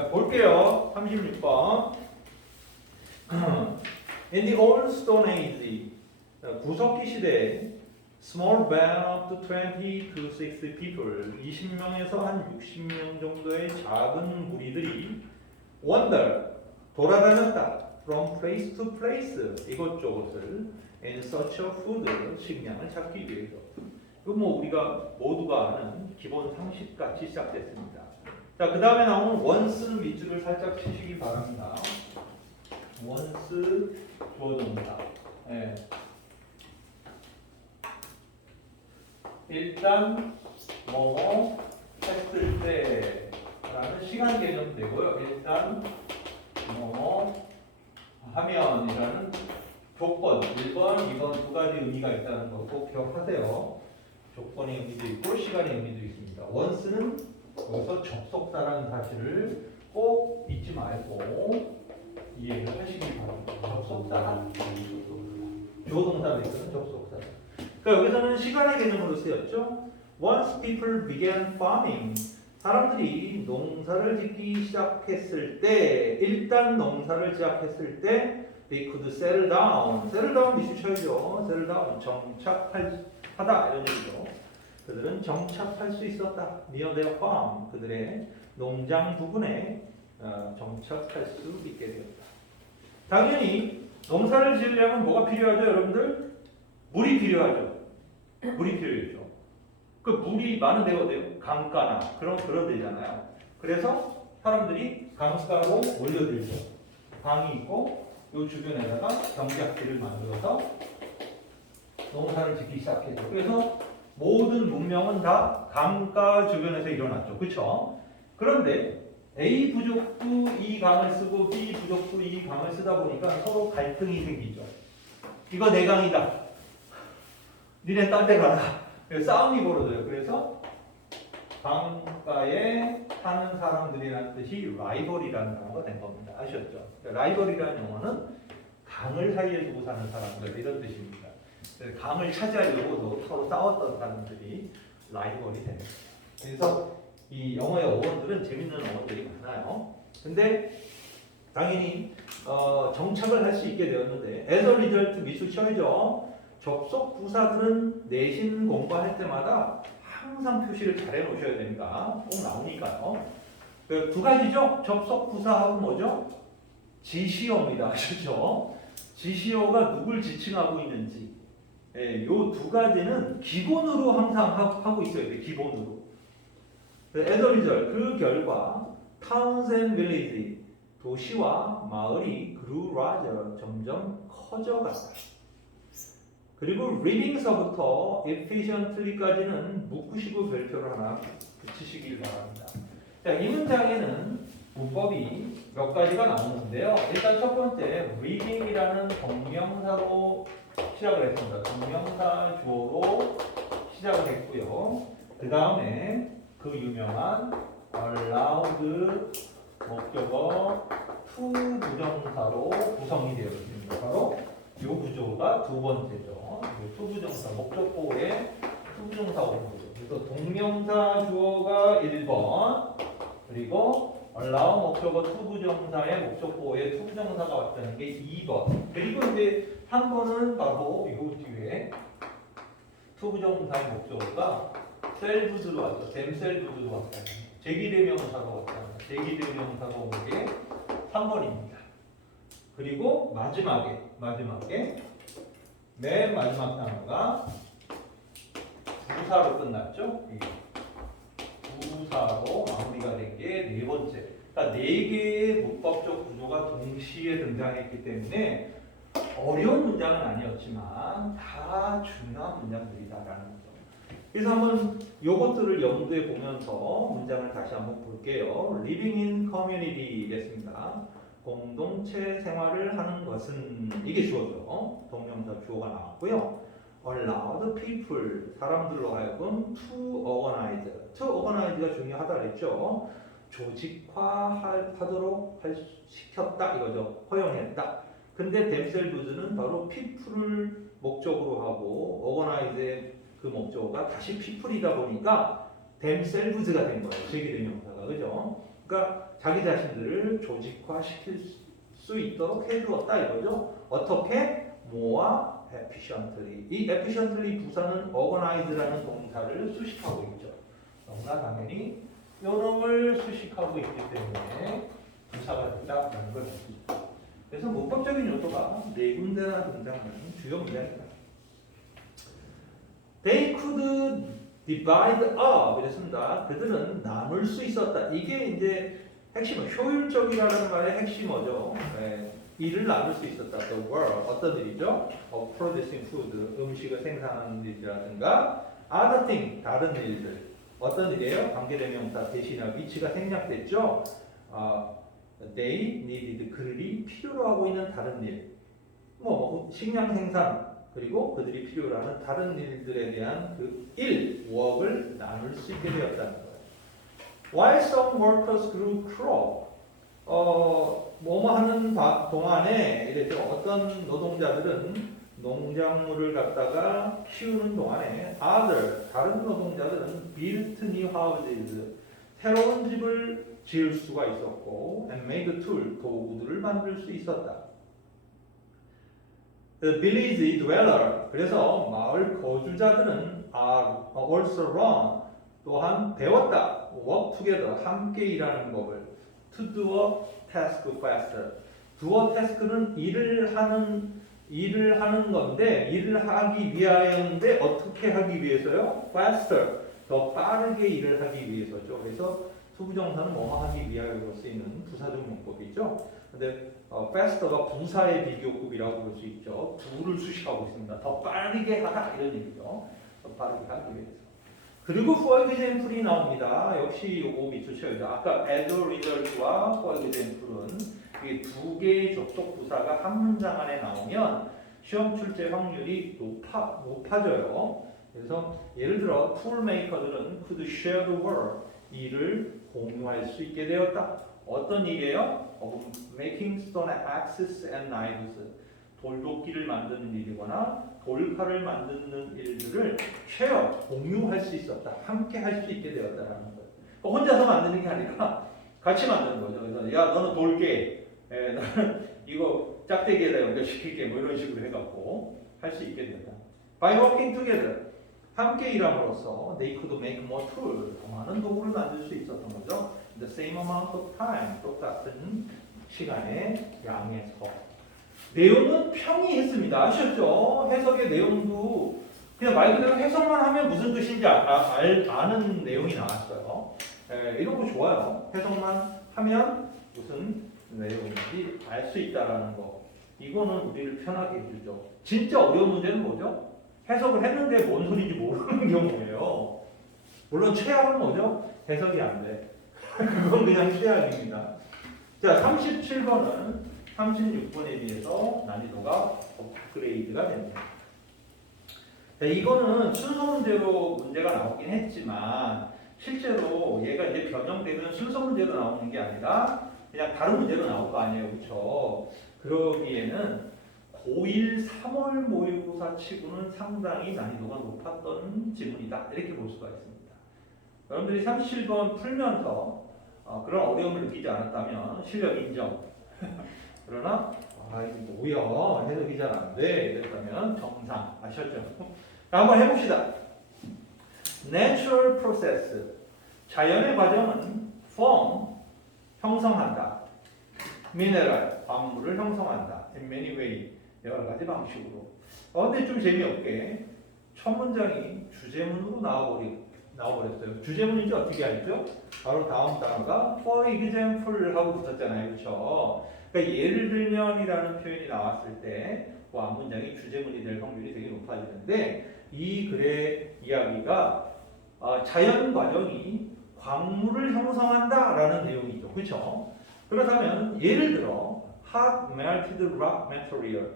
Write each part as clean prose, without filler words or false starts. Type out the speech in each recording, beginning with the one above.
자, 볼게요. 36번. In the old Stone Age, 구석기 시대에 small band of 20 to 60 people, 20명에서 한 60명 정도의 작은 무리들이 wander, 돌아다녔다. from place to place, 이곳저곳을 in search of food, 식량을 찾기 위해서. 이거 뭐 우리가 모두가 아는 기본 상식같이 시작됐습니다. 자, 그 다음에 나오는 once 밑줄을 살짝 치시기 바랍니다. once 주어동사. 예. 일단 뭐뭐 했을 때라는 시간 개념 되고요. 일단 뭐뭐 하면이라는 조건 1번, 2번 두 가지 의미가 있다는 거 꼭 기억하세요. 조건의 의미도 있고 시간의 의미도 있습니다. once는 여기서 접속사라는 사실을 꼭 잊지 말고 이해를 하시기 바랍니다. 접속사, 주어동사로 있는 접속사. 그러니까 여기서는 시간의 개념으로 쓰였죠. Once people began farming, 사람들이 농사를 짓기 시작했을 때, 일단 농사를 시작했을 때, they could settle down. settle down 미술 쳐야죠. settle down 정착하다 이런 얘기죠. 그들은 정착할 수 있었다. near their farm. 그들의 농장 부근에 정착할 수 있게 되었다. 당연히 농사를 지으려면 뭐가 필요하죠, 여러분들? 물이 필요하죠. 물이 필요하죠. 그 물이 많은 데가 어때요? 강가나 그런 데잖아요. 그래서 사람들이 강가로 몰려들죠. 강이 있고 이 주변에다가 경작지를 만들어서 농사를 짓기 시작했죠. 그래서 모든 문명은 다 강가 주변에서 일어났죠. 그렇죠? 그런데 A 부족도 이 강을 쓰고 B 부족도 이 강을 쓰다 보니까 서로 갈등이 생기죠. 이거 내 강이다. 니네 딴 데 가라. 싸움이 벌어져요. 그래서 강가에 사는 사람들이라는 뜻이 라이벌이라는 단어가 된 겁니다. 아셨죠? 라이벌이라는 용어는 강을 사이에 두고 사는 사람들 이런 뜻입니다. 강을 차지하려고 서로 싸웠던 사람들이 라이벌이 됩니다. 그래서 이 영어의 어원들은 재밌는 어원들이 많아요. 근데 당연히 정착을 할 수 있게 되었는데 as a result 미술 쳐야죠. 접속 부사들은 내신 공부할 때마다 항상 표시를 잘 해놓으셔야 됩니다. 꼭 나오니까요. 두 가지죠. 접속 부사하고 뭐죠? 지시어입니다. 아시죠? 지시어가 누굴 지칭하고 있는지. 이 두 가지는 기본으로 항상 하고 있어야 돼요. 기본으로. as a result, 그 결과 towns and village, 도시와 마을이 grew larger, 점점 커져갔다. 그리고 living서부터 efficiently까지는 묶으시고 별표를 하나 붙이시길 바랍니다. 자, 이 문장에는 문법이 몇 가지가 나오는데요. 일단 첫 번째, living이라는 동명사로 시작을 했습니다. 동명사 주어로 시작을 했고요. 그 다음에 그 유명한 allowed 목적어 to 부정사로 구성이 되어 있습니다. 바로 이 구조가 두 번째죠. 투부정사, 목적보호에 투부정사 오는 거죠. 그래서 동명사 주어가 1번, 그리고 allow 목적어 투부정사의 목적보호에 투부정사가 왔다는 게 2번. 그리고 이제 한 번은 바로 이 뒤에 투부정사의 목적어가 셀브즈로 왔죠. 댐셀브즈로 왔다는 제기대명사가 왔다는 제기대명사가 온 게 3번입니다. 그리고 마지막에 맨 마지막 단어가 부사로 끝났죠. 부사로 마무리가 된 게 네 번째. 그러니까 네 개의 문법적 구조가 동시에 등장했기 때문에 어려운 문장은 아니었지만 다 중요한 문장들이다라는 거죠. 그래서 한번 요것들을 염두에 보면서 문장을 다시 한번 볼게요. Living in community겠습니다. 공동체 생활을 하는 것은 이게 주어죠. 동명사 주어가 나왔고요. Allowed people 사람들로 하여금 to organize. to organize가 중요하다 그랬죠. 조직화하도록 시켰다 이거죠. 허용했다. 근데 themselves는 바로 people을 목적으로 하고 organize의 그 목적어가 다시 people이다 보니까 themselves가 된 거예요. 제기대명사가 그죠? 그러니까 자기 자신들을 조직화시킬 수 있도록 해주었다 이거죠. 어떻게? more efficiently. 이 efficiently 부사는 organize라는 동사를 수식하고 있죠. 너무나 당연히 요놈을 수식하고 있기 때문에 부사가 된다라는 걸 알 수 있죠. 그래서 문법적인 요소가 네 군데나 등장하는 주요 문장입니다. They could divide up 이랬습니다. 그들은 나눌 수 있었다. 이게 이제 핵심, 효율적이라는 말의 핵심어죠. 네. 일을 나눌 수 있었다. The world 어떤 일이죠? Of producing food 음식을 생산하는 일이라든가 other thing 다른 일들 어떤 일이에요? 관계대명사 대신할 위치가 생략됐죠. They needed 그들이 필요로 하고 있는 다른 일, 뭐 식량 생산 그리고 그들이 필요로 하는 다른 일들에 대한 그 일, work을 나눌 수 있게 되었다는 거예요. While some workers grew crop, 뭐뭐 하는 동안에 이랬죠. 어떤 노동자들은 농작물을 갖다가 키우는 동안에 다른 노동자들은 built new houses, 새로운 집을 지을 수가 있었고 and made tool, 도구들을 만들 수 있었다. The village dweller, 그래서 마을 거주자들은 are also learn, 또한 배웠다. work together, 함께 일하는 법을 to do a task faster. do a task는 일을 하는 건데 일을 하기 위하여인데 어떻게 하기 위해서요? faster, 더 빠르게 일을 하기 위해서죠. 그래서 투부정사는 뭐뭐 하기 위하여로 쓰이는 부사적 문법이죠. 근데 faster가 부사의 비교급이라고 볼 수 있죠. do를 수식하고 있습니다. 더 빠르게 하라 이런 얘기죠. 더 빠르게 하기 위해서. 그리고 for example이 나옵니다. 역시 요거 밑줄 쳐야죠. 아까 as a result와 for example은 이 두 개의 접속 부사가 한 문장 안에 나오면 시험 출제 확률이 높아져요. 그래서 예를 들어 툴메이커들은 could share the work, 일을 공유할 수 있게 되었다. 어떤 일이에요? making stone axes and knives, 돌도끼를 만드는 일이거나 돌칼을 만드는 일들을 share, 공유할 수 있었다. 함께 할 수 있게 되었다라는 거예요. 그러니까 혼자서 만드는 게 아니라 같이 만드는 거죠. 그래서 야 너는 돌게, 나는 이거 짝대기에다 연결시킬게, 뭐 이런 식으로 해갖고 할 수 있게 된다. By working together, 함께 일함으로써 they could make more tools, 더 많은 도구를 만들 수 있었던 거죠. The same amount of time, 똑같은 시간의 양에서. 내용은 평이했습니다. 아셨죠? 해석의 내용도 그냥 말 그대로 해석만 하면 무슨 뜻인지 아는 내용이 나왔어요. 이런 거 좋아요. 해석만 하면 무슨 내용인지 알 수 있다라는 거. 이거는 우리를 편하게 해주죠. 진짜 어려운 문제는 뭐죠? 해석을 했는데 뭔 소리인지 모르는 경우예요. 물론 최악은 뭐죠? 해석이 안 돼. 그건 그냥 최악입니다. 자, 37번은 36번에 비해서 난이도가 업그레이드가 됩니다. 자, 이거는 순서 문제로 문제가 나오긴 했지만 실제로 얘가 이제 변형되면 순서 문제로 나오는 게 아니라 그냥 다른 문제로 나올 거 아니에요, 그렇죠? 그러기에는 고1 3월 모의고사 치고는 상당히 난이도가 높았던 지문이다, 이렇게 볼 수가 있습니다. 여러분들이 37번 풀면서 그런 어려움을 느끼지 않았다면 실력 인정. 그러나 이게 뭐야, 해석이 잘 안 돼 이랬다면 정상. 아셨죠? 한번 해봅시다. Natural process, 자연의 과정은 form, 형성한다. mineral, 광물을 형성한다. in many way, 여러 가지 방식으로. 근데 좀 재미없게 첫 문장이 주제문으로 나와버렸어요. 주제문인지 어떻게 알죠? 바로 다음 단어가 for example 하고 붙었잖아요. 그렇죠? 그러니까 예를 들면이라는 표현이 나왔을 때 그 앞문장이 주제문이 될 확률이 되게 높아지는데 이 글의 이야기가 자연 과정이 광물을 형성한다라는 내용이죠. 그렇죠? 그렇다면 예를 들어 hot melted rock material,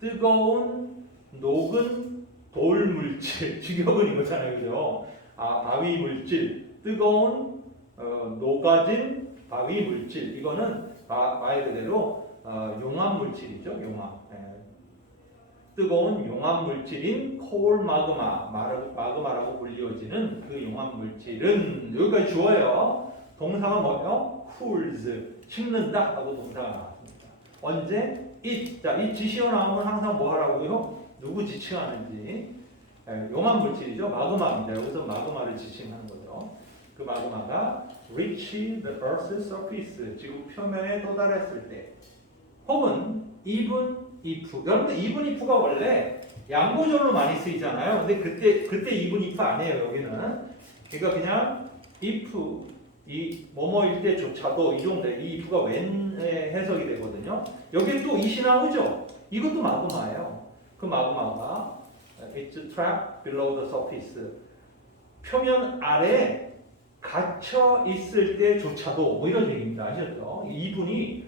뜨거운 녹은 돌 물질, 직역은 이거잖아요. 그죠? 바위 물질, 뜨거운 녹아진 바위 물질, 이거는 말 그대로 용암 물질이죠. 용암. 뜨거운 용암 물질인 콜 마그마라고 불리워지는 그 용암 물질은 여기까지 주어요. 동사가 뭐예요? cools, 식는다 하고 동사가 나왔습니다. 언제? it. 자, 이 지시어 나오면 항상 뭐 하라고요? 누구 지칭하는지. 용암 물질이죠. 마그마입니다. 여기서 마그마를 지칭하는 거죠. 그 마그마가 reach the earth's surface, 지구 표면에 도달했을 때, 혹은 even if. 여러분들 even if가 원래 양보절로 많이 쓰이잖아요. 근데 그때 even if 아니에요. 여기는. 그러니까 그냥 if 이 뭐뭐일 때조차도 이 정도 이 if가 when 해석이 되거든요. 여기에 또 it이 나오죠. 이것도 마그마예요. 그 마그마가 it's trapped below the surface, 표면 아래 갇혀 있을 때조차도 뭐 이런 얘기입니다. 아셨죠? 이분이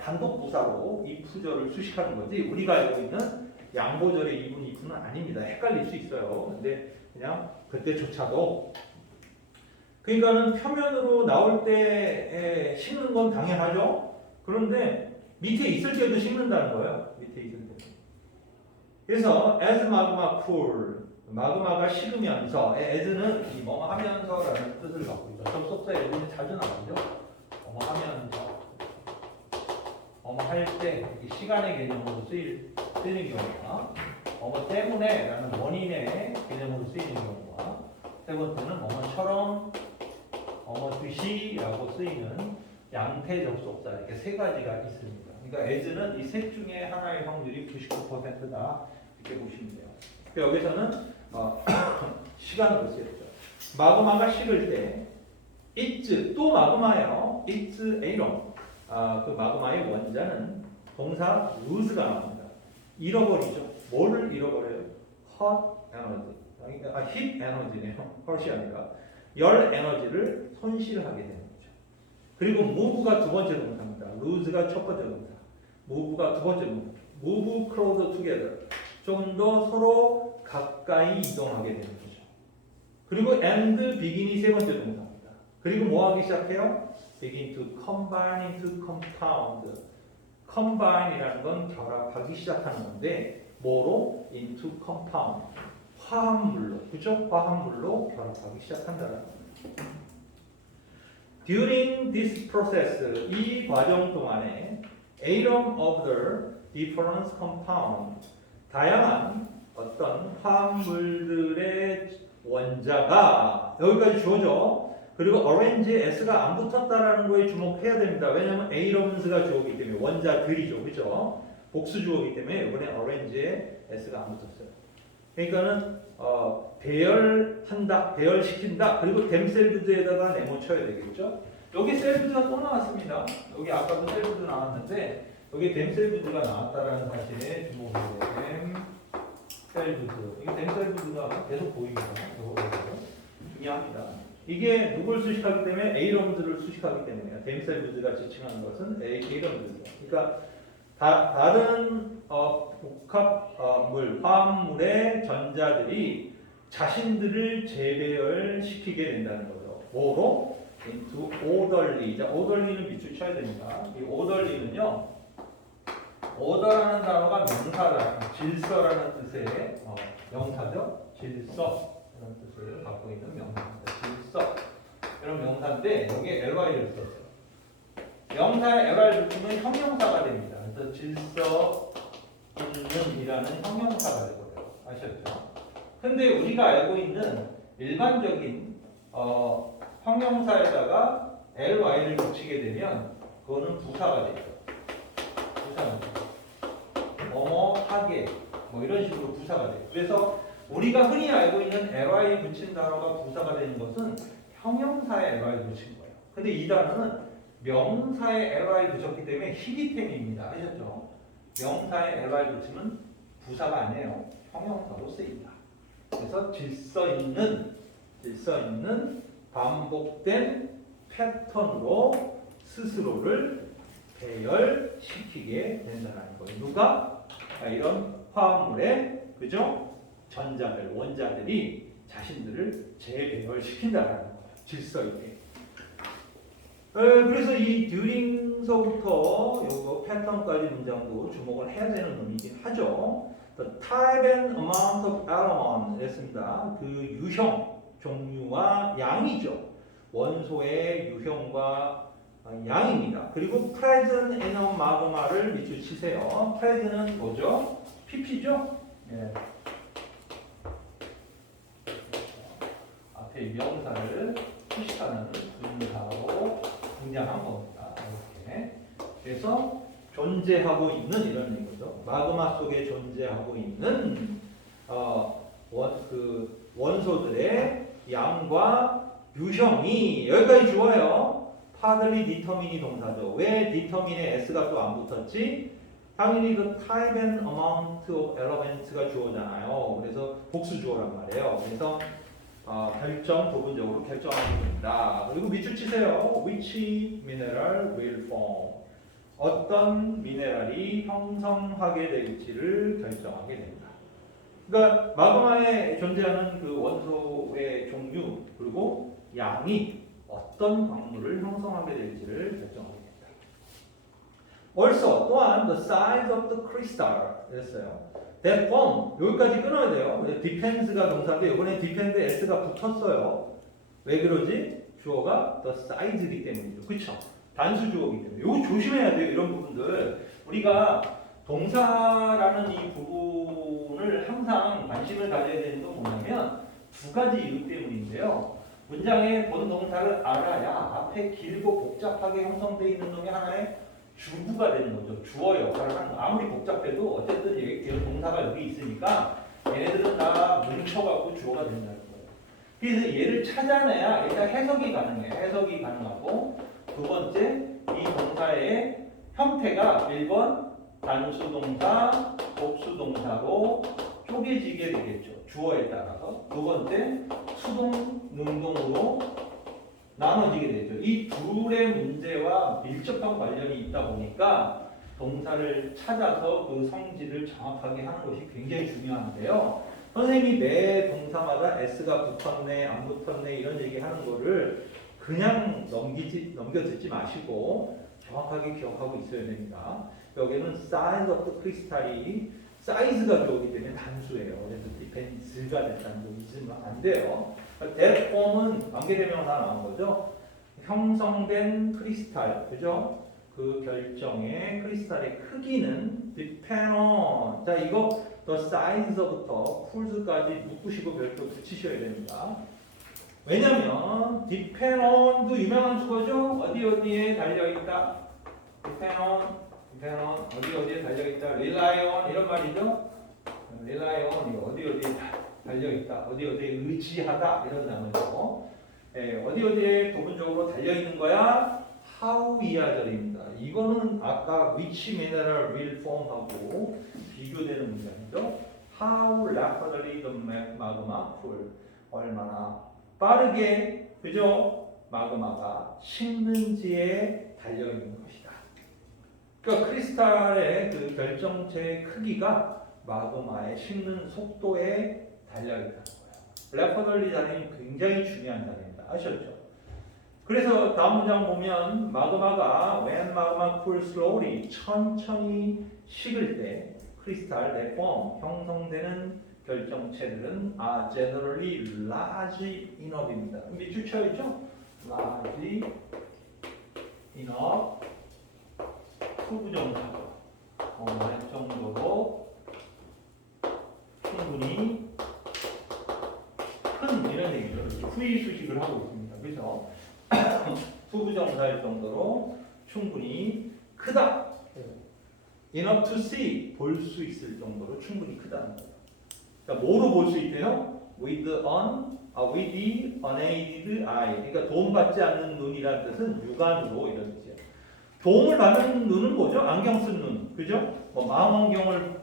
단독 부사로 if절을 수식하는 거지 우리가 알고 있는 양보절의 이분 if는 아닙니다. 헷갈릴 수 있어요. 근데 그냥 그때조차도, 그러니까는 표면으로 나올 때 식는 건 당연하죠. 그런데 밑에 있을 때도 식는다는 거예요. 밑에 있을 때. 그래서 as magma cool, 마그마가 식으면서, as는 이 뭐뭐 하면서라는 뜻을 갖고 있죠. 접속사에 여기는 자주 나오죠. 뭐뭐 하면서, 뭐뭐 할 때 시간의 개념으로 쓰이는 경우가, 뭐뭐 때문에라는 원인의 개념으로 쓰이는 경우가, 세 번째는 뭐뭐처럼, 뭐뭐듯이라고 쓰이는 양태 접속사, 이렇게 세 가지가 있습니다. 그러니까 as는 이 셋 중에 하나의 확률이 99%다 이렇게 보시면 돼요. 여기서는 시간으로 쓰였죠. 마그마가 식을 때 it's 또 마그마예요. it's atom. 그 마그마의 원자는 동사 lose가 나옵니다. 잃어버리죠. 뭐를 잃어버려요? hot energy. heat energy네요. hot이 아니라 열 에너지를 손실하게 되는 거죠. 그리고 move가 두 번째 동사입니다. lose가 첫 번째 동사. move가 두 번째 동사. move closer together. 좀 더 서로 가까이 이동하게 되는 거죠. 그리고 and begin이 세 번째 동사입니다. 그리고 뭐 하기 시작해요? begin to combine into compound. combine이라는 건 결합하기 시작하는 건데 뭐로? into compound. 화합물로. 그죠? 화합물로 결합하기 시작한다는 겁니다. During this process, 이 과정 동안에 atom of the different compound, 다양한 어떤 화합물들의 원자가, 여기까지 주어져. 그리고 orange에 s가 안 붙었다라는 거에 주목해야 됩니다. 왜냐하면 atoms가 주어이기 때문에, 원자들이죠, 그죠? 복수 주어이기 때문에 이번에 orange에 s가 안 붙었어요. 그러니까는 배열한다, 배열시킨다. 그리고 댐셀브드에다가 네모쳐야 되겠죠. 여기 셀브드가 또 나왔습니다. 여기 아까도 셀브드 나왔는데 여기 댐셀브드가 나왔다라는 사실에 주목해야 돼요. 댐셀브드. 이 댐셀브드가 계속 보입니다. 이거 중요합니다. 이게 누굴 수식하기 때문에 에이럼들을 수식하기 때문에요. 댐셀브드가 지칭하는 것은 에이럼들이죠. 그러니까 다른 복합물, 화합물의 전자들이 자신들을 재배열시키게 된다는 거죠. 뭐로? into orderly. 자, orderly는 밑줄 쳐야 됩니다. 이 orderly는요, order라는 단어가 명사다, 질서라는 뜻의 명사죠. 질서라는 뜻을 갖고 있는 명사입니다. 질서. 이런 명사인데 여기에 ly를 썼어요. 명사의 ly를 붙이면 형용사가 됩니다. 그래서 질서 있는이라는 형용사가 되거든요. 아셨죠? 근데 우리가 알고 있는 일반적인 형용사에다가 ly를 붙이게 되면 그거는 부사가 되죠. 부사입니다. 뭐뭐 하게 뭐 이런 식으로 부사가 돼요. 그래서 우리가 흔히 알고 있는 ly 붙인 단어가 부사가 되는 것은 형용사에 ly 붙인 거예요. 근데 이 단어는 명사에 ly 붙였기 때문에 희귀템입니다. 아셨죠? 명사에 ly 붙이면 부사가 아니에요. 형용사로 쓰입니다. 그래서 질서 있는 반복된 패턴으로 스스로를 배열시키게 된다는 거예요. 누가? 이런 화합물의, 그죠? 전자들, 원자들이 자신들을 재배열시킨다는 거예요. 질서 있게. 그래서 이 during서부터 요거 패턴까지 문장도 주목을 해야 되는 놈이긴 하죠. The type and amount of element 했습니다. 그 유형, 종류와 양이죠. 원소의 유형과 양입니다. 그리고 present in a magma를 밑줄 치세요. present은 뭐죠? pp죠? 예. 앞에 명사를 표시하는 분사로 등장한 겁니다. 이렇게. 그래서 존재하고 있는 이런 얘기죠. 마그마 속에 존재하고 있는 원소들의 양과 유형이 여기까지 좋아요. partly determine이 동사죠. 왜 determine에 s가 또 안 붙었지? 당연히 그 type and amount of elements가 주어잖아요. 그래서 복수 주어란 말이에요. 그래서 결정 부분적으로 결정하게 됩니다. 그리고 밑줄 치세요. Which mineral will form? 어떤 미네랄이 형성하게 될지를 결정하게 됩니다. 그러니까 마그마에 존재하는 그 원소의 종류 그리고 양이 어떤 광물을 형성하게 될지를 결정하게 됩니다. Also 또한 the size of the crystal 이랬어요. That form 여기까지 끊어야 돼요. depend가 동사인데 이번에 depend에 s가 붙었어요. 왜 그러지? 주어가 the size이기 때문이죠. 그렇죠? 단수 주어이기 때문에 이거 조심해야 돼요. 이런 부분들 우리가 동사라는 이 부분을 항상 관심을 가져야 되는 건 뭐냐면 두 가지 이유 때문인데요. 문장의 본동사를 알아야 앞에 길고 복잡하게 형성되어 있는 놈이 하나의 주구가 되는 거죠. 주어 역할을 하는 거. 아무리 복잡해도 어쨌든 이런 동사가 여기 있으니까 얘네들은 다 뭉쳐갖고 주어가 된다는 거예요. 그래서 얘를 찾아내야 일단 해석이 가능해요. 해석이 가능하고 두 번째 이 동사의 형태가 1번 단수동사, 복수동사로 쪼개지게 되겠죠. 주어에 따라서. 두 번째 수동, 능동으로 나눠지게 되죠. 이 둘의 문제와 밀접한 관련이 있다 보니까 동사를 찾아서 그 성질을 정확하게 하는 것이 굉장히 중요한데요. 선생님이 매 동사마다 s가 붙었네, 안 붙었네 이런 얘기하는 거를 그냥 넘겨듣지 마시고 정확하게 기억하고 있어야 됩니다. 여기는 size of the crystal이 사이즈가 들어오기 때문에 단수예요. 그래서 디펜스가 됐다는 거 잊으면 안 돼요. that form은 관계대명사 나온 거죠. 형성된 크리스탈, 그죠? 그 결정의 크리스탈의 크기는 depend on. 자, 이거 the size부터 pools,까지 묶으시고 별도 붙이셔야 됩니다. 왜냐면 depend on도 유명한 주어죠. 어디에 달려있다. depend on 어디에 달려있다. rely on 이런 말이죠. rely on 어디에 달려있다. 어디에 의지하다 이런 단어죠. 어디에 부분적으로 달려있는 거야. how 이하절입니다. 이거는 아까 which mineral will form 하고 비교되는 문장이죠. how rapidly the magma cool 얼마나 빠르게 그죠? 마그마가 식는지에 달려있는 것이다. 그러니까 크리스탈의 그 결정체의 크기가 마그마의 식는 속도에 달려있다는 거예요. rapidly 단어는 굉장히 중요한 단어입니다. 아셨죠? 그래서 다음 문장 보면 마그마가 when magma cools slowly 천천히 식을 때 크리스탈 reform 형성되는 결정체들은 generally large enough입니다. 밑줄 쳐있죠? large enough 후부정사로 할 정도로 충분히 큰 이런 얘기죠. 후위 수식을 하고 있습니다. 그죠? 후부정사일 정도로 충분히 크다. enough to see 볼 수 있을 정도로 충분히 크다는 거예요. 그러니까 뭐로 볼 수 있대요? with the unaided eye. 그러니까 도움받지 않는 눈이라는 뜻은 육안으로 이런 뜻이에요. 도움을 받는 눈은 뭐죠? 안경 쓴 눈, 그죠? 뭐 망원경을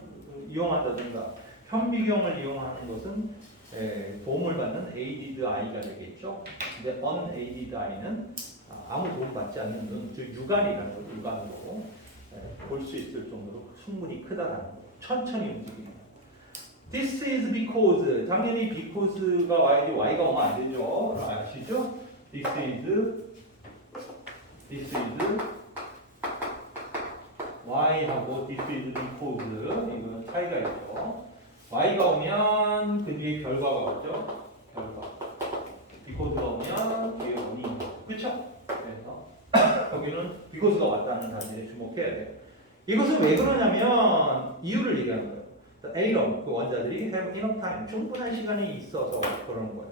이용한다든가 현미경을 이용하는 것은 도움을 받는 aided eye가 되겠죠. 근데 unaided eye는 아무 도움 받지 않는 눈, 즉 육안이라는 거죠. 육안으로 볼 수 있을 정도로 충분히 크다라는 거. 천천히 움직이는. This is because 당연히 because가 와야지 y가 오면 안 되죠. 아시죠? This is y하고 this is because 이거는 차이가 있죠. y가 오면 그 뒤에 결과가 오죠. 결과. because가 오면 뒤에 원인이. 여기는 비고스가 왔다는 사실에 주목해야 돼요. 이것은 왜 그러냐면 이유를 얘기하는 거예요. A론 그 원자들이 have enough time 충분한 시간이 있어서 그러는 거예요.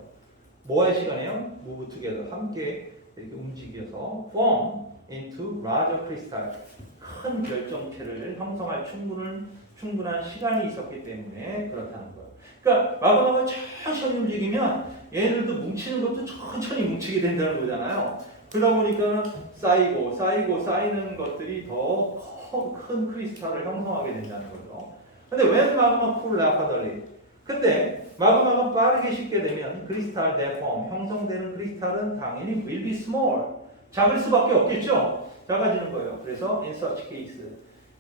뭐할 시간이에요? move together 함께 이렇게 움직여서 form into larger crystal 큰 결정체를 형성할 충분한 시간이 있었기 때문에 그렇다는 거예요. 그러니까 마그마가 천천히 움직이면 얘네들도 뭉치는 것도 천천히 뭉치게 된다는 거잖아요. 그러다 보니까 쌓이는 것들이 더 큰 크리스탈을 형성하게 된다는 거죠. 근데 when magma cool rapidly 근데 마그마가 빠르게 식게 되면 크리스탈 deform 형성되는 크리스탈은 당연히 will be small 작을 수밖에 없겠죠. 작아지는 거예요. 그래서 in such case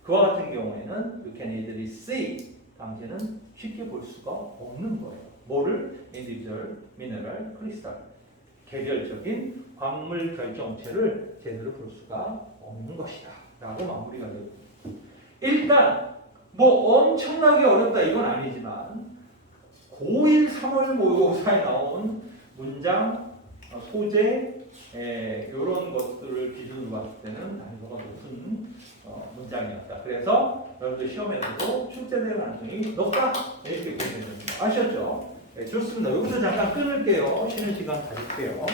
그와 같은 경우에는 you can easily see 당신은 쉽게 볼 수가 없는 거예요. 뭐를? individual mineral crystal 개별적인 광물 결정체를 제대로 볼 수가 없는 것이다 라고 마무리가 되고 일단 뭐 엄청나게 어렵다 이건 아니지만 고1 3월 모의고사에 나온 문장, 소재 이런 것들을 기준으로 봤을 때는 난이도가 높은 문장이었다. 그래서 여러분들 시험에서도 출제될 가능성이 높다 이렇게 보시면 됩니다. 아셨죠? 네, 좋습니다. 여기서 잠깐 끊을게요. 쉬는 시간 가질게요.